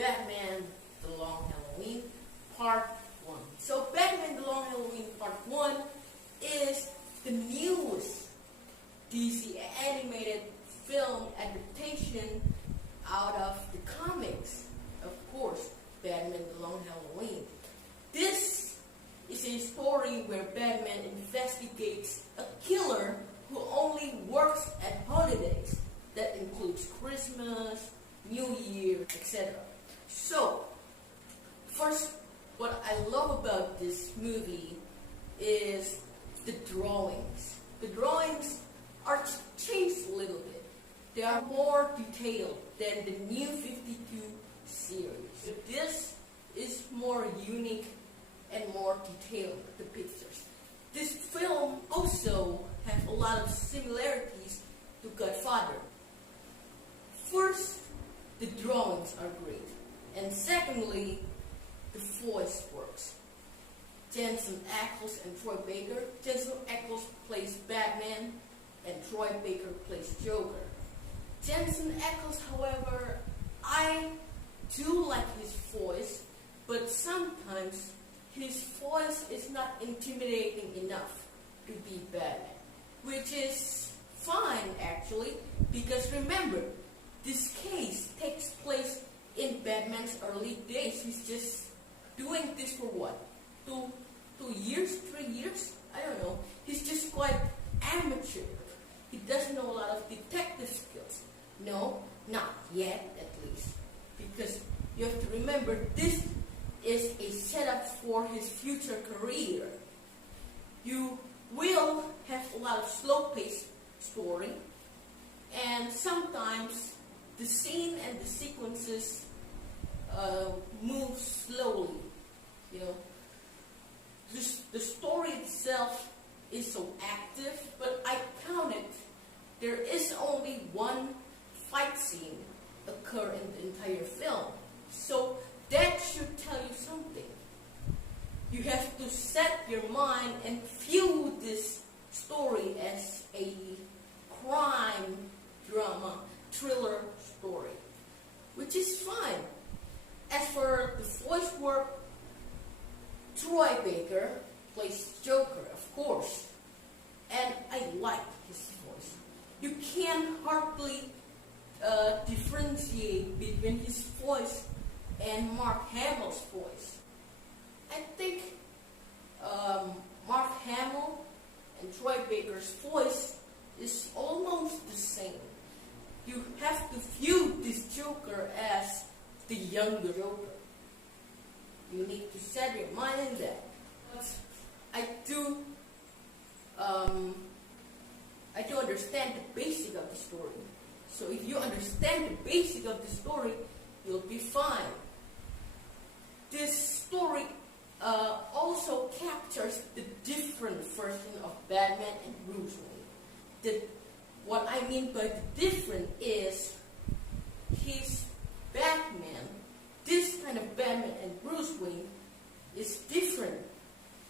Batman The Long Halloween Part 1. So Batman The Long Halloween Part 1 is the newest DC animated film adaptation out of the comics. Of course, Batman The Long Halloween. This is a story where Batman investigates a killer who only works at holidays. That includes Christmas, New Year, etc. So, first, what I love about this movie is the drawings. The drawings are changed a little bit. They are more detailed than the New 52 series. This is more unique and more detailed, the pictures. This film also has a lot of similarities to Godfather. First, the drawings are great. And secondly, the voice works. Jensen Ackles and Troy Baker. Jensen Ackles plays Batman and Troy Baker plays Joker. Jensen Ackles, however, I do like his voice, but sometimes his voice is not intimidating enough to be Batman, which is fine actually, because remember, this case takes place in Batman's early days. He's just doing this for what? 2 years, 3 years? I don't know. He's just quite amateur. He doesn't know a lot of detective skills. No, not yet at least. Because you have to remember, this is a setup for his future career. You will have a lot of slow-paced story, and sometimes the scene and the sequences move slowly. You know, the story itself is so active, but I counted there is only one fight scene occur in the entire film. So that should tell you something. You have to set your mind and view this story as a crime drama thriller story, which is fine. As for the voice work, Troy Baker plays Joker, of course, and I like his voice. You can hardly differentiate between his voice and Mark Hamill's voice. I think Mark Hamill and Troy Baker's voice is almost the same. You have to view this Joker as the younger Joker. You need to set your mind in that. But I do understand the basic of the story. So if you understand the basic of the story, you'll be fine. This story also captures the different version of Batman and Bruce Wayne. What I mean by the different is his Batman, this kind of Batman and Bruce Wayne is different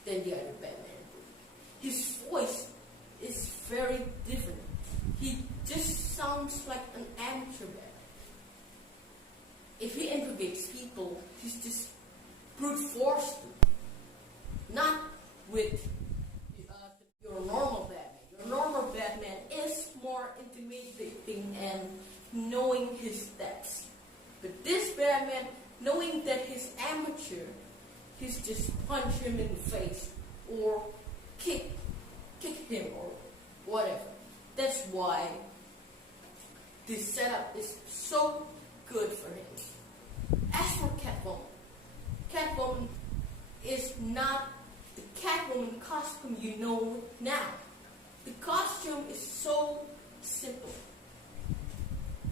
than the other Batman and Bruce Wayne. His voice is very different. He just sounds like an amateur Batman. If he interrogates people, he's just brute force them. Not with your normal Batman. Your normal Batman is more intimidating and knowing his steps. But this Batman, knowing that he's amateur, he's just punch him in the face or kick him or whatever. That's why this setup is so good for him. As for Catwoman is not the Catwoman costume you know now. The costume is so simple.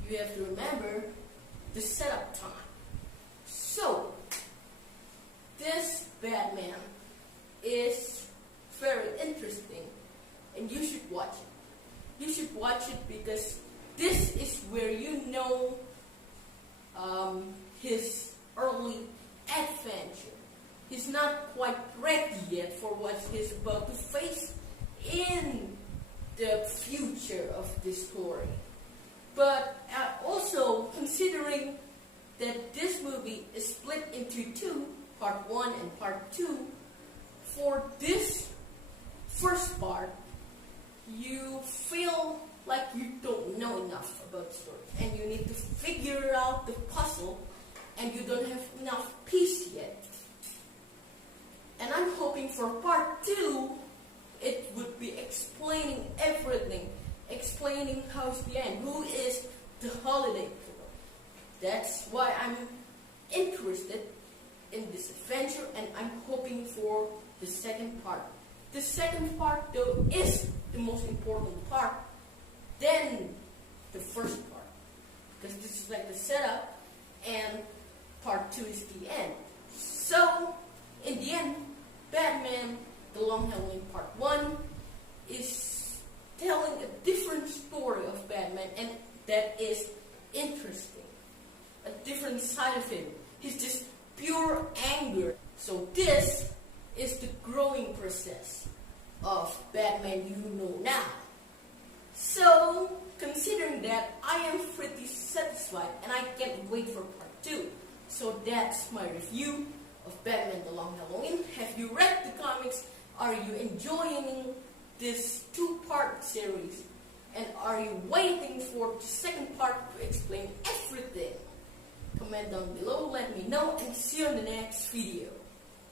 You have to remember the setup time. So, this Batman is very interesting and you should watch it. You should watch it because this is where you know his early adventure. He's not quite ready yet for what he's about to face in the future of this story. But also considering that this movie is split into two, part 1 and part 2. For this first part, you feel like you don't know enough about the story, and you need to figure out the puzzle, and you don't have enough piece yet. And I'm hoping for part 2, it would be explaining everything, explaining how's the end, who is the holiday killer. That's why I'm interested in this adventure, and I'm hoping for the second part. The second part, though, is the most important part than the first part, because this is like the setup, and part 2 is the end. So, in the end, Batman The Long Halloween Part 1 is telling a different story of Batman, and that is interesting. A different side of him. He's just pure anger. So this is the growing process of Batman you know now. So, considering that, I am pretty satisfied, and I can't wait for part 2. So that's my review of Batman The Long Halloween. Have you read the comics? Are you enjoying this 2-part series? And are you waiting for the second part to explain everything? Comment down below, let me know, and see you in the next video.